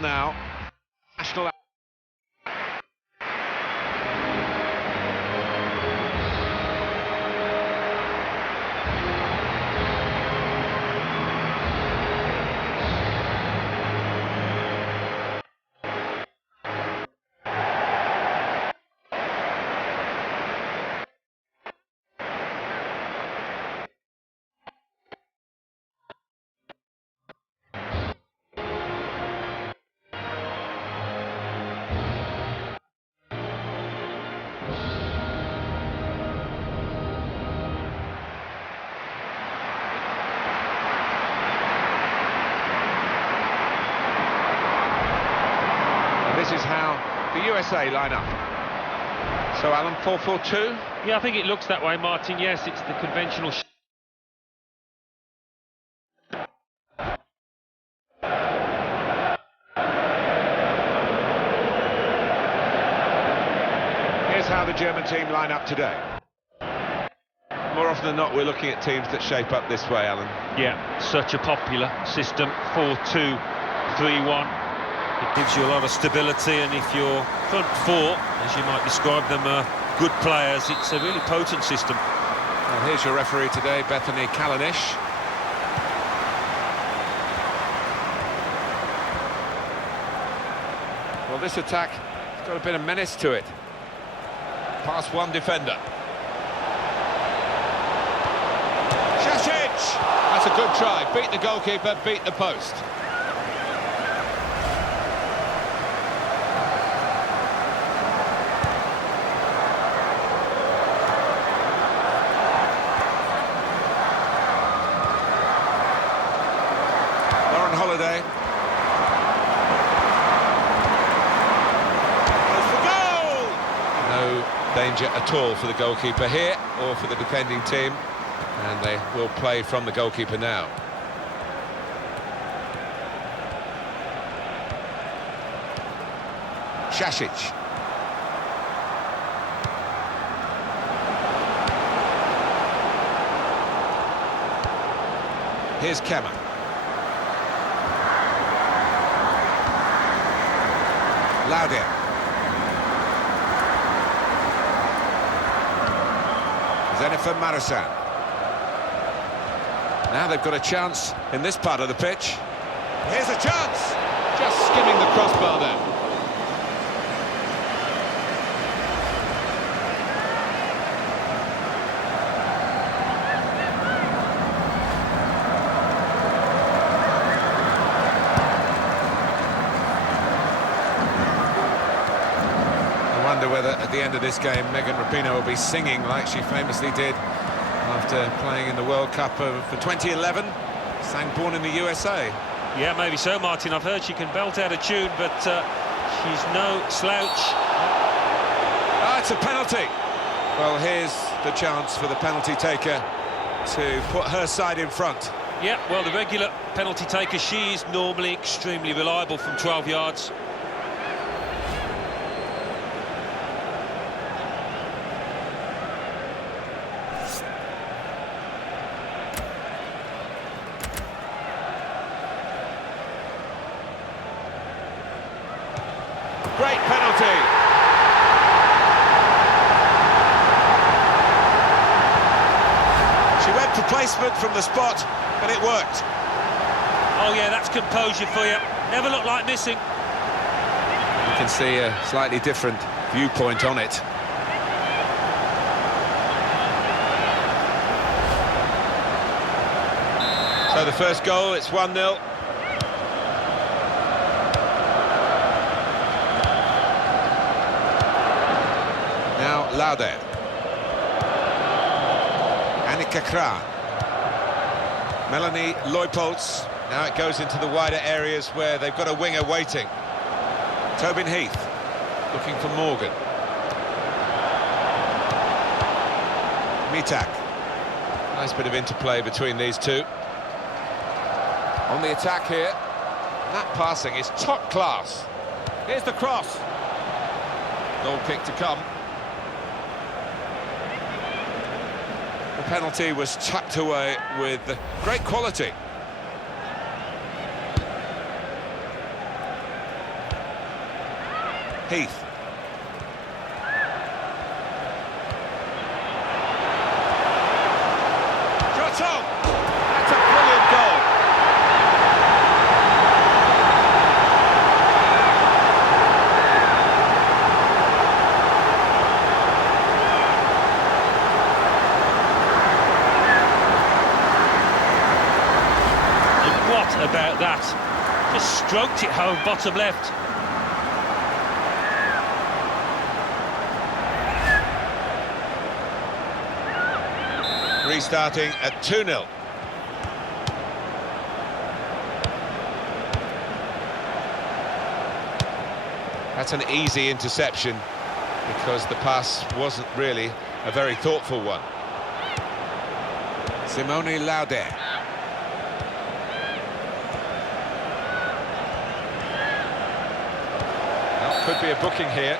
now. National. This is how the USA line up. So, Alan, 4-4-2? Yeah, I think it looks that way, Martin. Yes, it's the conventional. Here's how the German team line up today. More often than not, we're looking at teams that shape up this way, Alan. Yeah, such a popular system, 4-2-3-1. It gives you a lot of stability, and if your front four, as you might describe them, are good players, it's a really potent system. Well, here's your referee today, Bethany Kalanish. Well, this attack has got a bit of menace to it. Past one defender. Šašić! That's a good try. Beat the goalkeeper, beat the post. Holiday. Goes for goal! No danger at all for the goalkeeper here, or for the defending team. And they will play from the goalkeeper now. Šašić. Here's Kemmer. Laudia. Zenefin Marasan. Now they've got a chance in this part of the pitch. Here's a chance! Just skimming the crossbar there. I wonder whether at the end of this game Megan Rapinoe will be singing like she famously did after playing in the World Cup for 2011. Sang Born in the USA. Yeah, maybe so, Martin. I've heard she can belt out a tune, but she's no slouch. Ah, it's a penalty. Well, here's the chance for the penalty taker to put her side in front. Yeah, well, the regular penalty taker, she is normally extremely reliable from 12 yards. Great penalty. She went for placement from the spot, and it worked. Oh yeah, that's composure for you. Never looked like missing. You can see a slightly different viewpoint on it. So the first goal, it's 1-0. Now Lauder. Annika Krahn. Melanie Leupolz. Now it goes into the wider areas where they've got a winger waiting. Tobin Heath looking for Morgan. Mitak. Nice bit of interplay between these two. On the attack here. That passing is top class. Here's the cross. Goal kick to come. The penalty was tucked away with great quality. Heath. Shot on! That's a brilliant goal. And what about that? Just stroked it home, bottom left. Restarting at 2-0. That's an easy interception because the pass wasn't really a very thoughtful one. Simone Lauder. Well, could be a booking here.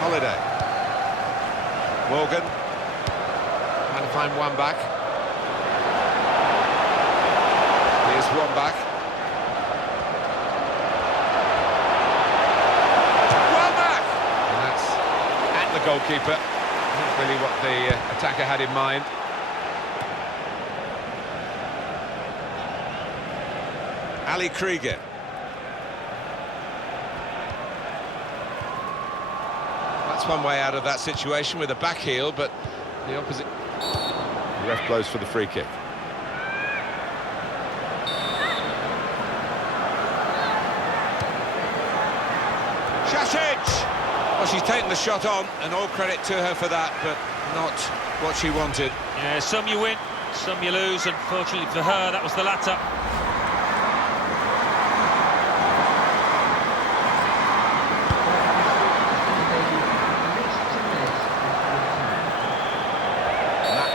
Holiday. Morgan. Trying to find one back. Here's one back. One back! And that's at the goalkeeper. Not really what the attacker had in mind. Ali Krieger. That's one way out of that situation with a back heel, but the opposite... The ref blows for the free kick. Shasic! Well, she's taken the shot on, and all credit to her for that, but not what she wanted. Yeah, some you win, some you lose. Unfortunately for her, that was the latter.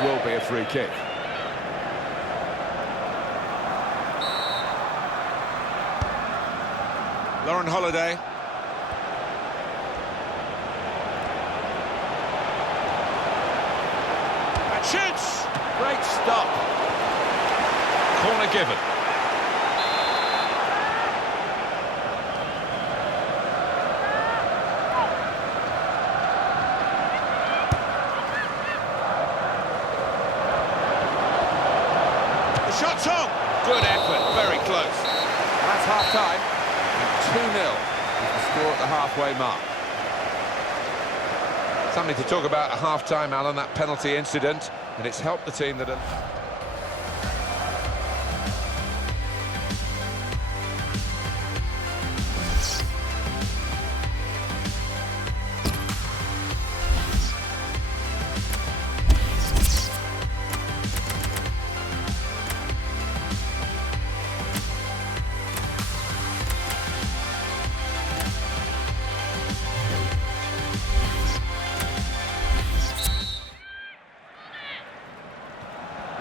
Will be a free kick. Lauren Holiday. And shoots! Great stop. Corner given. Shots on! Good effort, very close. That's half-time, and 2-0 is the score at the halfway mark. Something to talk about at half-time, Alan, that penalty incident, and it's helped the team that...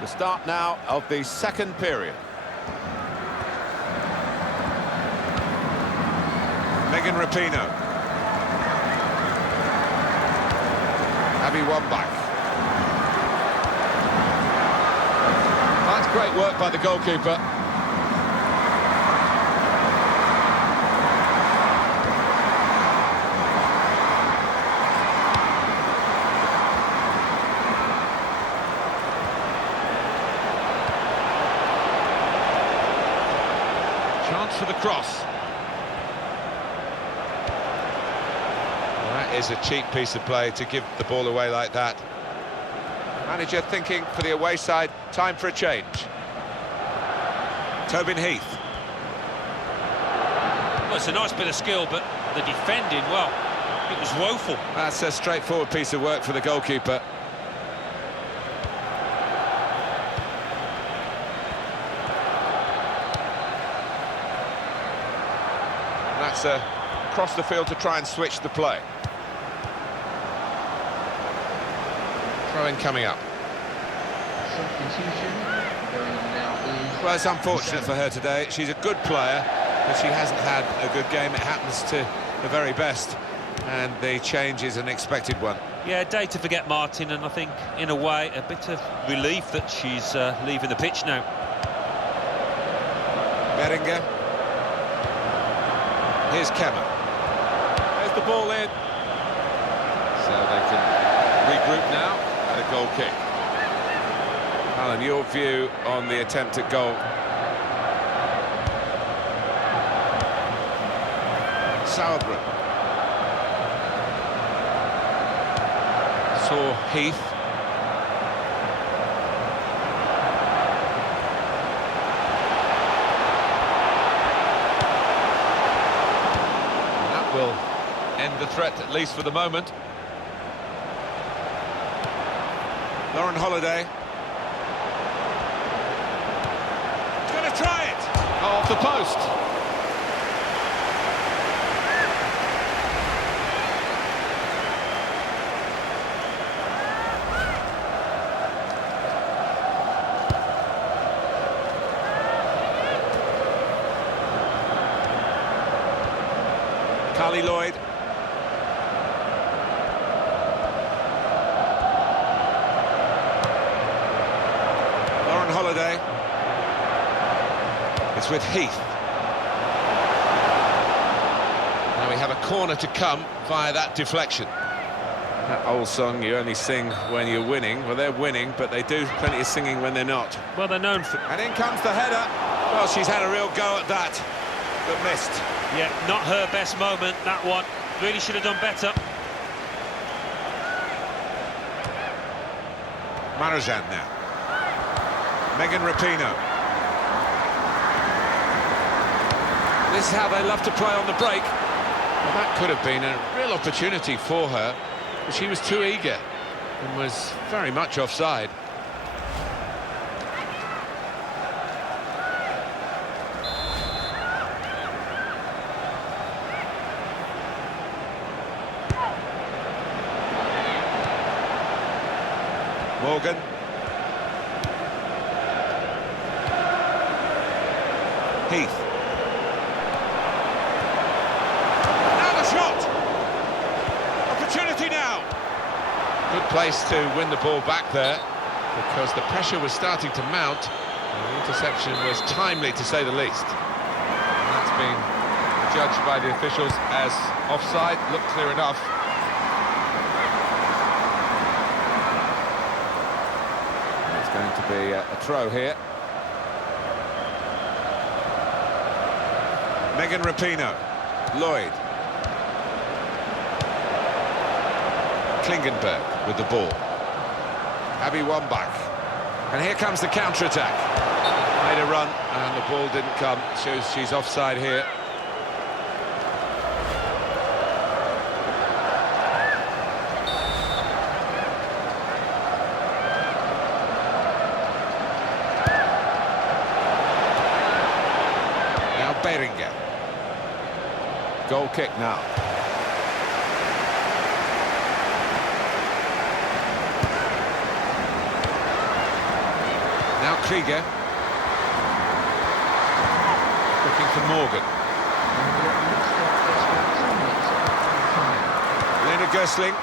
The start now of the second period. Megan Rapinoe. Abby Wambach. That's great work by the goalkeeper. Chance for the cross. Well, that is a cheap piece of play to give the ball away like that. Manager thinking for the away side, time for a change. Tobin Heath. Well, it's a nice bit of skill, but the defending, well, it was woeful. That's a straightforward piece of work for the goalkeeper. That's across the field to try and switch the play. Throw-in coming up. Substitution going on now is... Well, it's unfortunate for her today. She's a good player, but she hasn't had a good game. It happens to the very best. And the change is an expected one. Yeah, day to forget Martin, and I think, in a way, a bit of relief that she's leaving the pitch now. Beringer. Here's Kemmer. There's the ball in. So they can regroup now at a goal kick. Alan, your view on the attempt at goal? Sauerbrunn. Saw Heath. And that will end the threat, at least for the moment. Lauren Holiday. He's going to try it! Oh, off the post. Carly Lloyd. Lauren Holiday. It's with Heath. Now we have a corner to come via that deflection. That old song, you only sing when you're winning. Well, they're winning, but they do plenty of singing when they're not. Well, they're known for... And in comes the header. Well, she's had a real go at that, but missed. Yeah, not her best moment, that one. Really should have done better. Marazan now. Megan Rapinoe. This is how they love to play on the break. Well, that could have been a real opportunity for her, but she was too eager and was very much offside. Morgan. Heath. Now the shot! Opportunity now! Good place to win the ball back there, because the pressure was starting to mount. The interception was timely, to say the least. And that's been judged by the officials as offside. Looked clear enough. Going to be a throw here. Megan Rapinoe. Lloyd. Klingenberg with the ball. Abby Wambach. And here comes the counter-attack. Made a run and the ball didn't come. Shows she's offside here. Beringer. Goal kick now. Now Krieger. Looking for Morgan. Lena Gößling.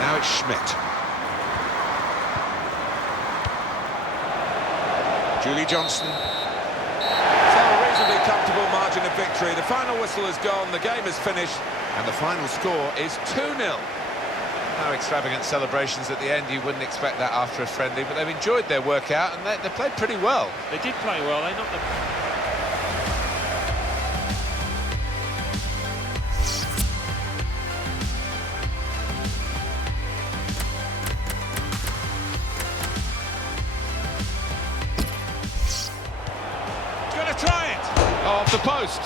Now it's Schmidt. Julie Johnson. So a reasonably comfortable margin of victory. The final whistle has gone, the game is finished, and the final score is 2-0. No extravagant celebrations at the end. You wouldn't expect that after a friendly, but they've enjoyed their workout and they played pretty well. They did play well. They knocked the... Try it! Off the post.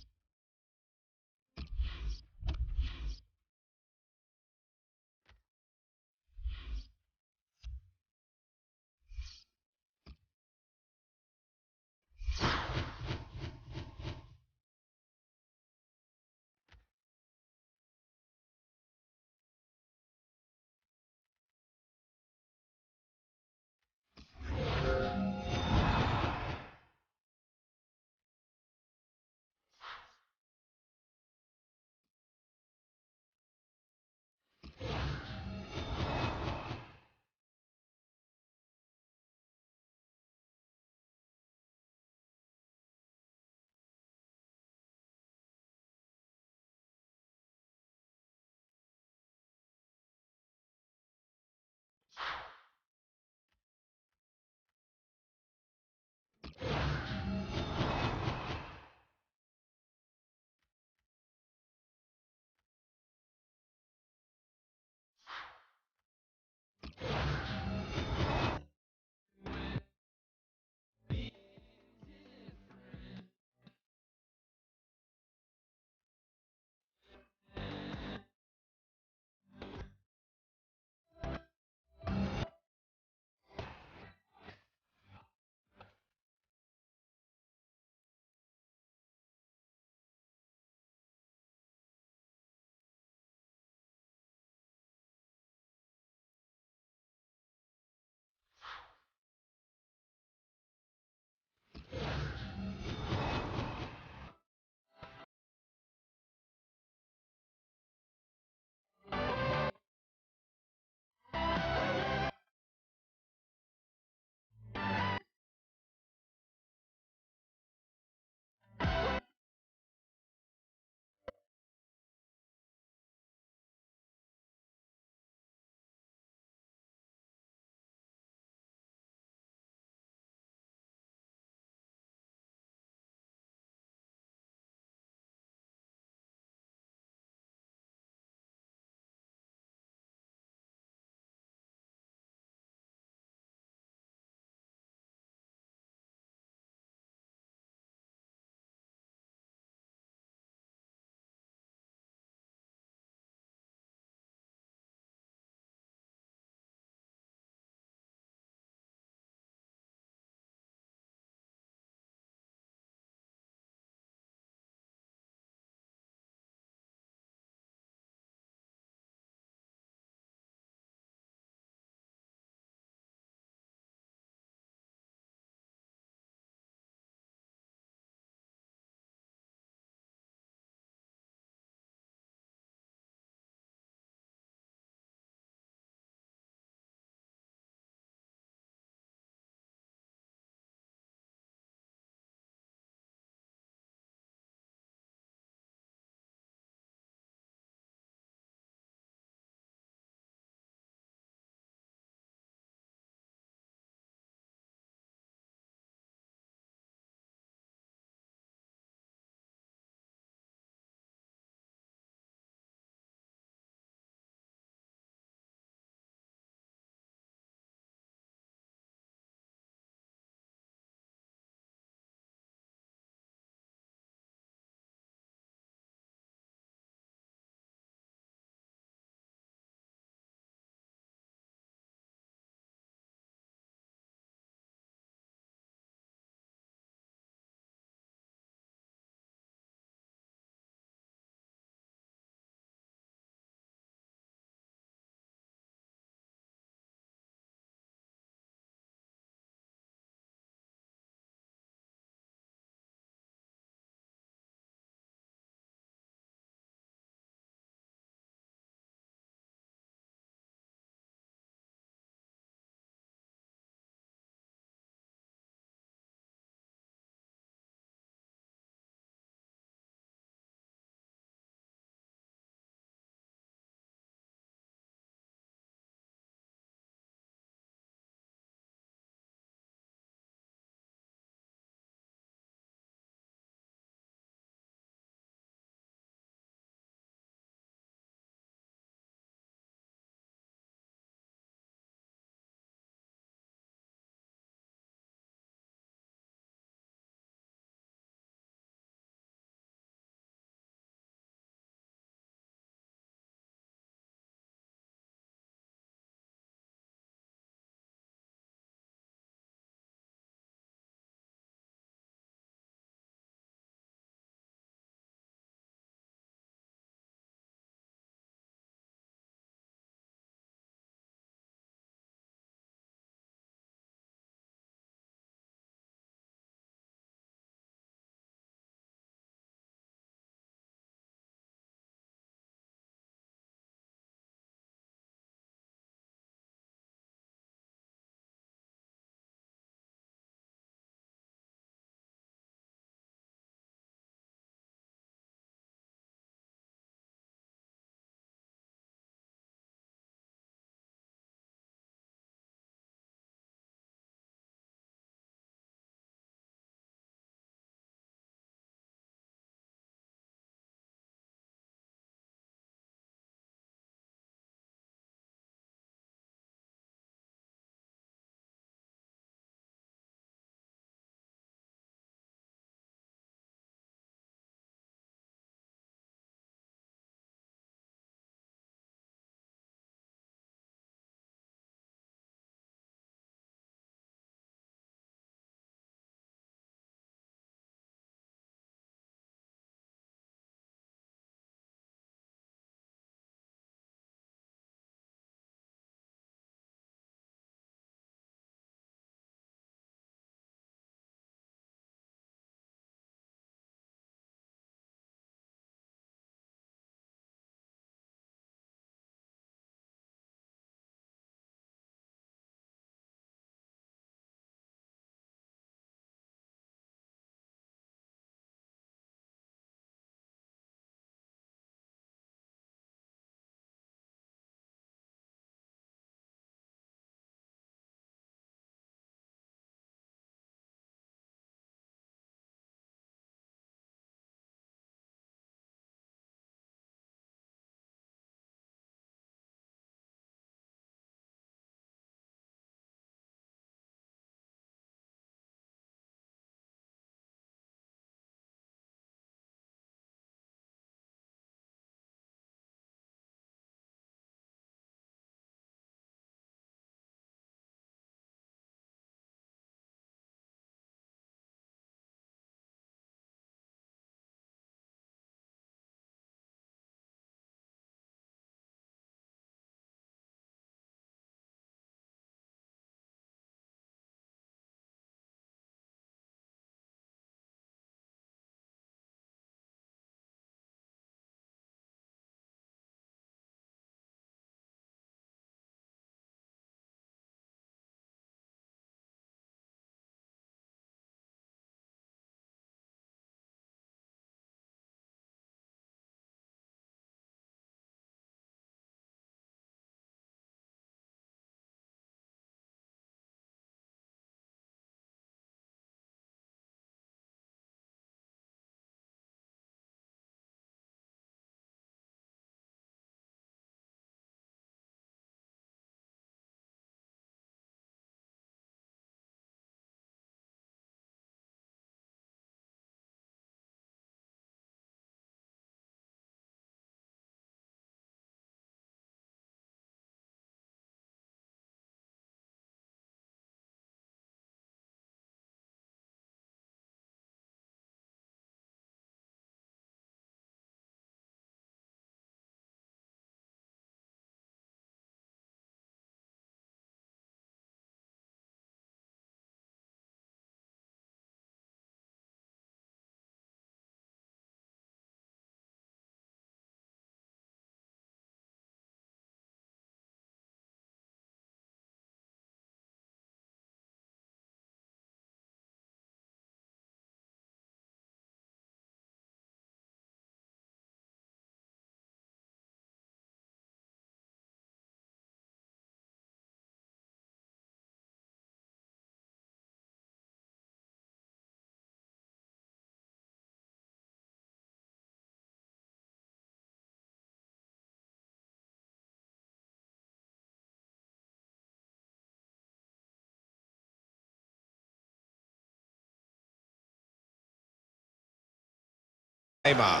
Neymar.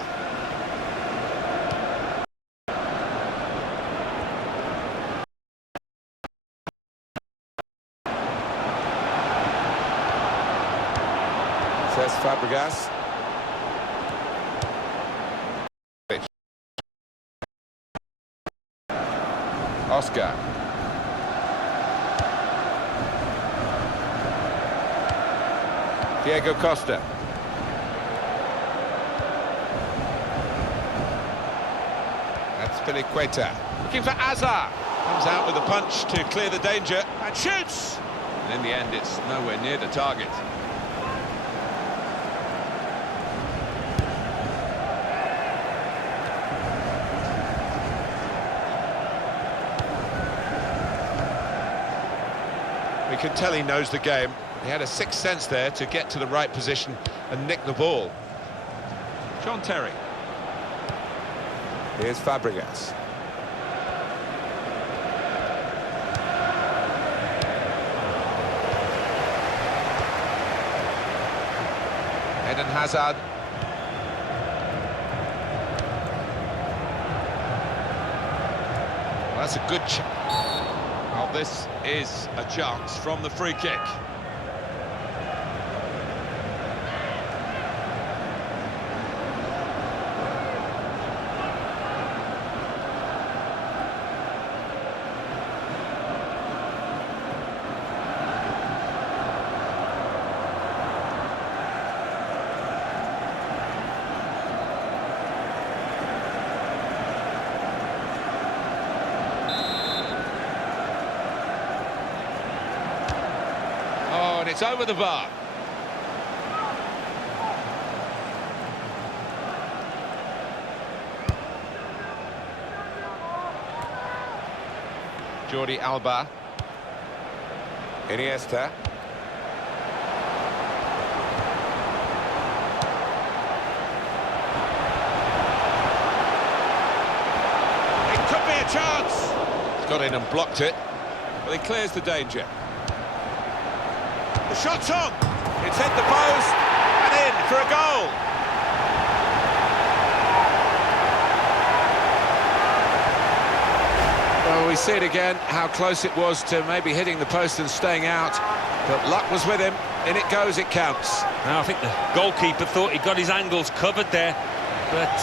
Says Fabregas. Oscar. Diego Costa. That's Piliqueta. Looking for Azar. Comes out with a punch to clear the danger and shoots. And in the end, it's nowhere near the target. We can tell he knows the game. He had a sixth sense there to get to the right position and nick the ball. John Terry. Here's Fabregas. Eden Hazard. Well, that's a good well, this is a chance from the free kick. And it's over the bar. Jordi Alba. Iniesta. It could be a chance. He's got in and blocked it, but he clears the danger. The shot's on. It's hit the post and in for a goal. Well, we see it again, how close it was to maybe hitting the post and staying out. But luck was with him. In it goes, it counts. Now, I think the goalkeeper thought he got his angles covered there, but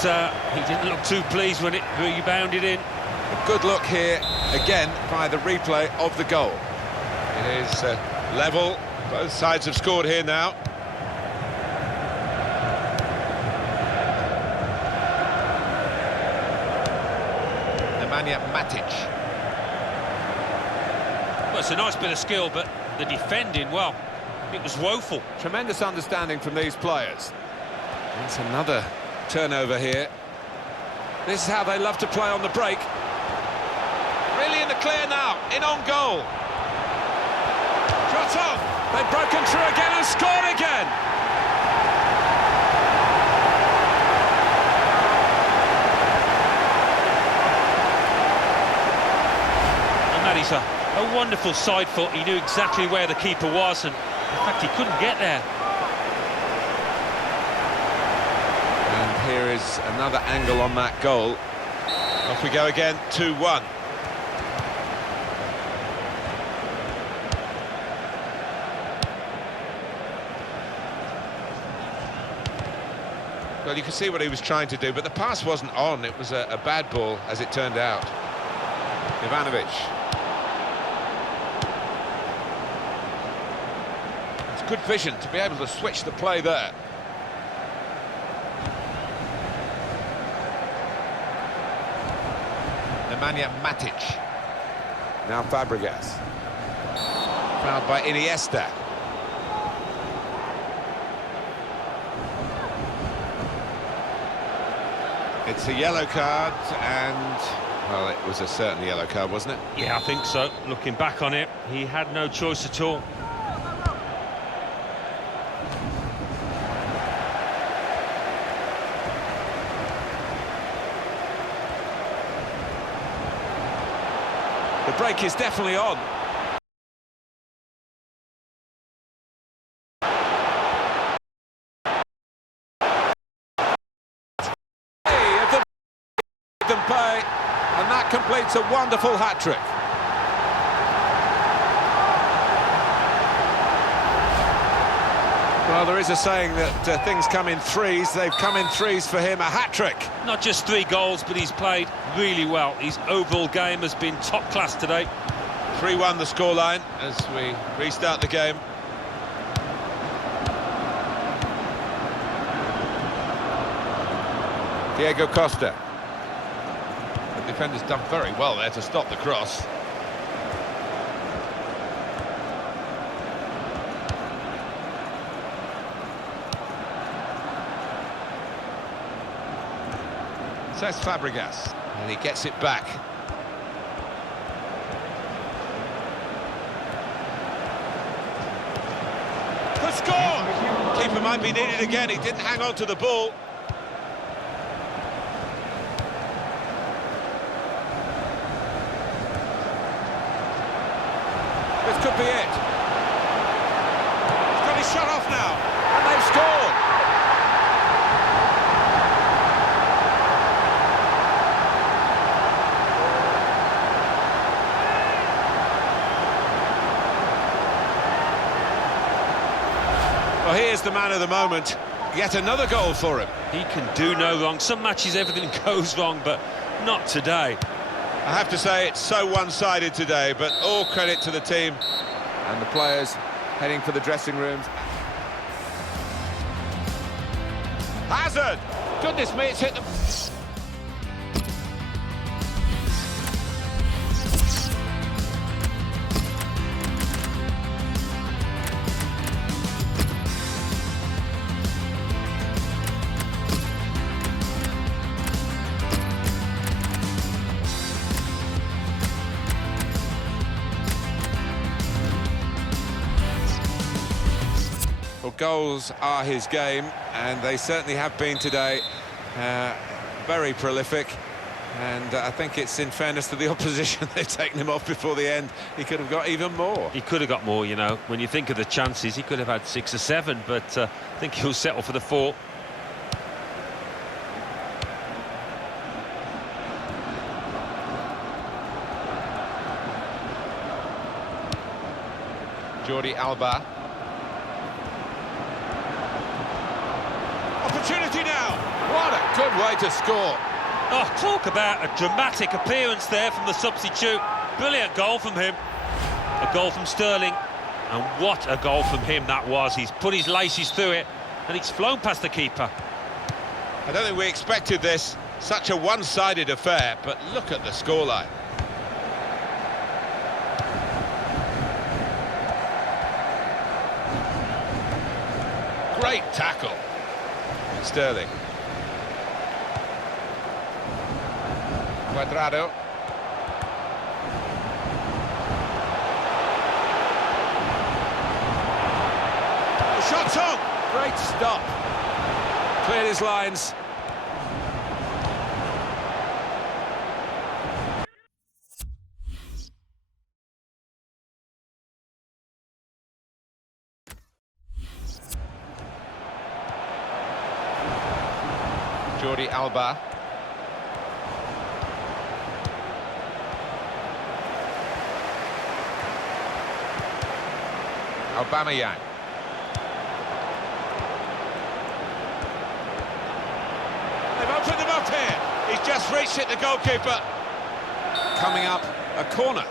he didn't look too pleased when it rebounded in. A good look here, again, by the replay of the goal. It is level. Both sides have scored here now. Nemanja Matic. Well, it's a nice bit of skill, but the defending, well, it was woeful. Tremendous understanding from these players. It's another turnover here. This is how they love to play on the break. Really in the clear now, in on goal. Shot on. They've broken through again and scored again. And that is a wonderful side foot. He knew exactly where the keeper was, and in fact he couldn't get there. And here is another angle on that goal. Off we go again, 2-1. Well, you can see what he was trying to do, but the pass wasn't on. It was a bad ball, as it turned out. Ivanovic. It's good vision to be able to switch the play there. Nemanja Matic. Now Fabregas. Fouled by Iniesta. It's a yellow card, and, well, it was a certain yellow card, wasn't it? Yeah, I think so. Looking back on it, he had no choice at all. The break is definitely on. pay, and that completes a wonderful hat-trick. Well, there is a saying that things come in threes. They've come in threes for him, a hat-trick. Not just 3 goals, but he's played really well. His overall game has been top class today. 3-1 the scoreline as we restart the game. Diego Costa. The defender's done very well there to stop the cross. Says Fabregas, and he gets it back. Good score! Keeper might be needed again, he didn't hang on to the ball. This could be it. He's got his shot off now, and they've scored! Well, here's the man of the moment. Yet another goal for him. He can do no wrong. Some matches everything goes wrong, but not today. I have to say it's so one-sided today, but all credit to the team. And the players heading for the dressing rooms. Hazard! Goodness me, it's hit them. Well, goals are his game, and they certainly have been today. Very prolific, and I think it's in fairness to the opposition they've taken him off before the end. He could have got even more. He could have got more, you know. When you think of the chances, he could have had 6 or 7, but I think he'll settle for the 4. Jordi Alba. Opportunity now. What a good way to score. Oh, talk about a dramatic appearance there from the substitute. Brilliant goal from him. A goal from Sterling. And what a goal from him that was. He's put his laces through it, and it's flown past the keeper. I don't think we expected this. Such a one-sided affair, but look at the scoreline. Great tackle. Sterling. Cuadrado. The shot's on. Great stop. Cleared his lines. Jordi Alba. Aubameyang. They've opened him up here. He's just reached it, the goalkeeper. Coming up, a corner.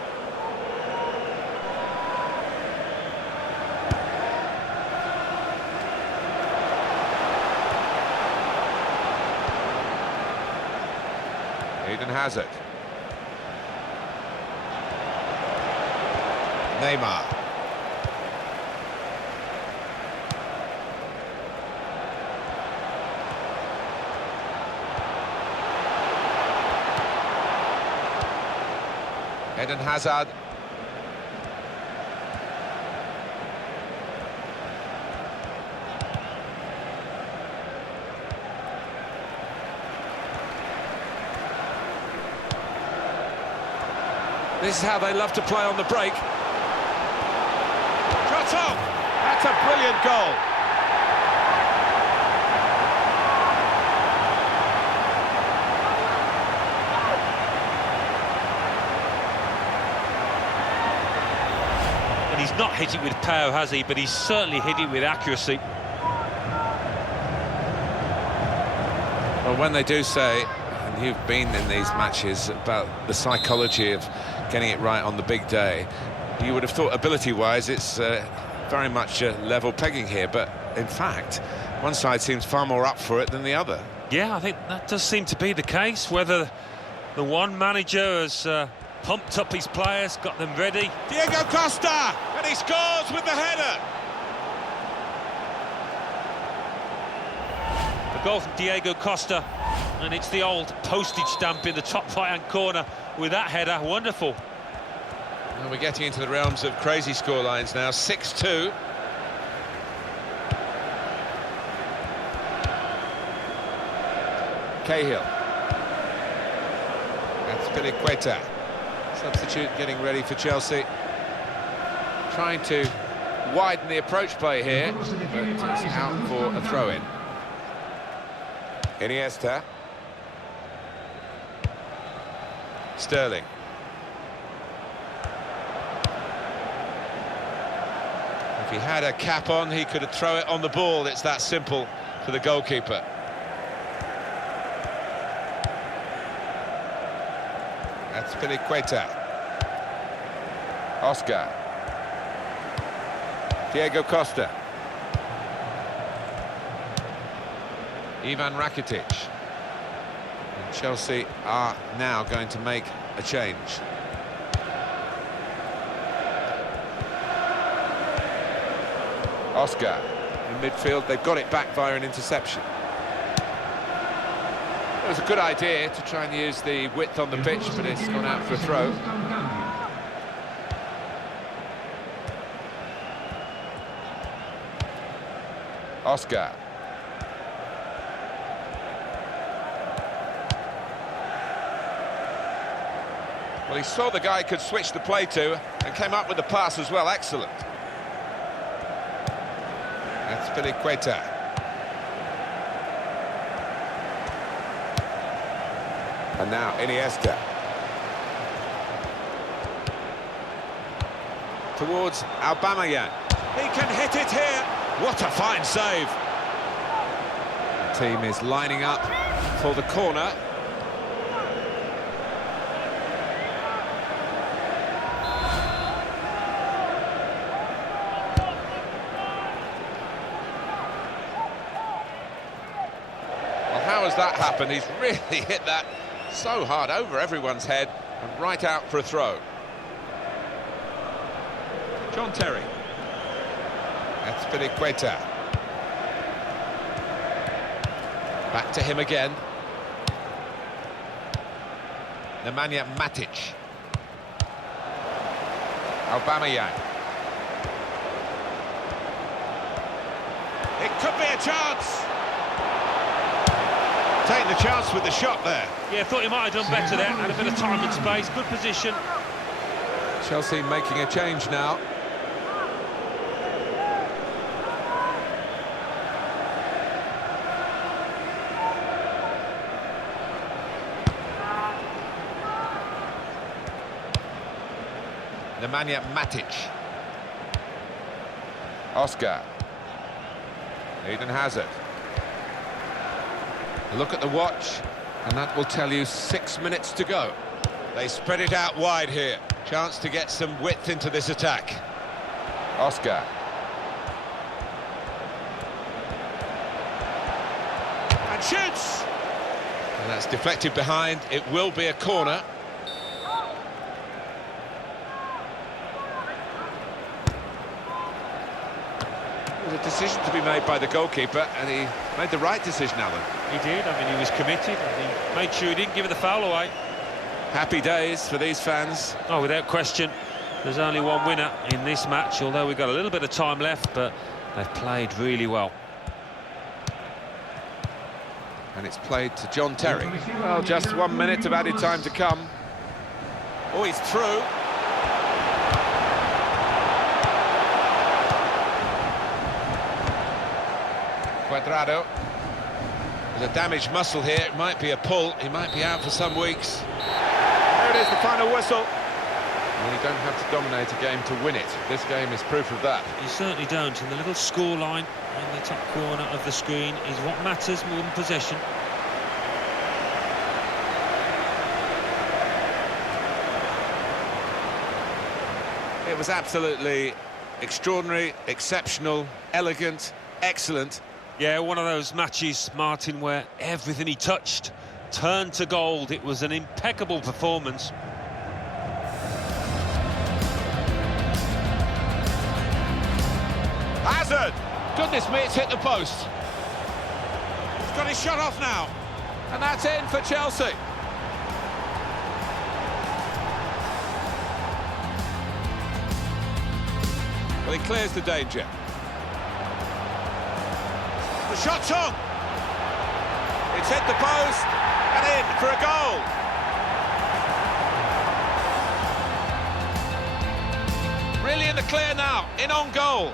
Eden Hazard. Neymar. Eden Hazard. This is how they love to play on the break. Shot on! That's a brilliant goal. not hit it with power, has he? But he's certainly hit it with accuracy. Well, when they do say, and you've been in these matches, about the psychology of getting it right on the big day, you would have thought ability-wise it's very much level pegging here, but in fact, one side seems far more up for it than the other. Yeah, I think that does seem to be the case. Whether the one manager has pumped up his players, got them ready. Diego Costa, and he scores with the header. A goal from Diego Costa, and it's the old postage stamp in the top right-hand corner with that header. Wonderful. And we're getting into the realms of crazy scorelines now. 6-2. Cahill. That's Piliqueta. Substitute getting ready for Chelsea. Trying to widen the approach play here, but it's out for a throw-in. Iniesta. Sterling. If he had a cap on, he could throw it on the ball. It's that simple for the goalkeeper. That's Piliqueta. Oscar. Diego Costa. Ivan Rakitic. And Chelsea are now going to make a change. Oscar in midfield. They've got it back via an interception. It was a good idea to try and use the width on the pitch, but it's gone out for a throw. Oscar. Well, he saw the guy could switch the play to and came up with the pass as well. Excellent. That's Piliqueta. And now Iniesta. Towards Aubameyang. He can hit it here. What a fine save. The team is lining up for the corner. Well, how has that happened? He's really hit that so hard over everyone's head and right out for a throw. John Terry. That's Piliqueta. Back to him again. Nemanja Matic. Aubameyang. It could be a chance. Taking the chance with the shot there. Yeah, thought he might have done better there. Had a bit of time and space. Good position. Chelsea making a change now. Nemanja Matic. Oscar. Eden Hazard. Look at the watch, and that will tell you 6 minutes to go. They spread it out wide here. Chance to get some width into this attack. Oscar. And shoots! And that's deflected behind. It will be a corner. There's a decision to be made by the goalkeeper, and he made the right decision, Alan. He did. I mean, he was committed, and he made sure he didn't give it the foul away. Happy days for these fans. Oh, without question. There's only one winner in this match, although we've got a little bit of time left, but they've played really well. And it's played to John Terry. Well, just 1 minute of added time to come. Oh, he's through. Cuadrado. There's a damaged muscle here. It might be a pull. He might be out for some weeks. There it is, the final whistle. Well, you don't have to dominate a game to win it. This game is proof of that. You certainly don't, and the little score line in the top corner of the screen is what matters more than possession. It was absolutely extraordinary, exceptional, elegant, excellent. Yeah, one of those matches, Martin, where everything he touched turned to gold. It was an impeccable performance. Hazard! Goodness me, it's hit the post. He's got his shot off now. And that's in for Chelsea. Well, he clears the danger. The shot's on. It's hit the post and in for a goal. Really in the clear now, in on goal.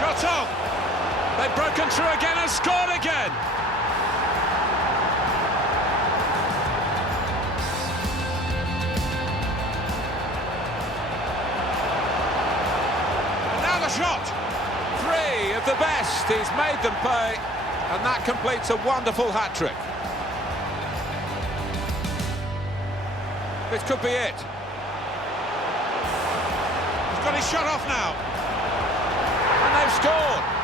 Shot on. They've broken through again and scored again. And now the shot. Three of the best. He's made them pay. And that completes a wonderful hat-trick. This could be it. He's got his shot off now. And they've scored.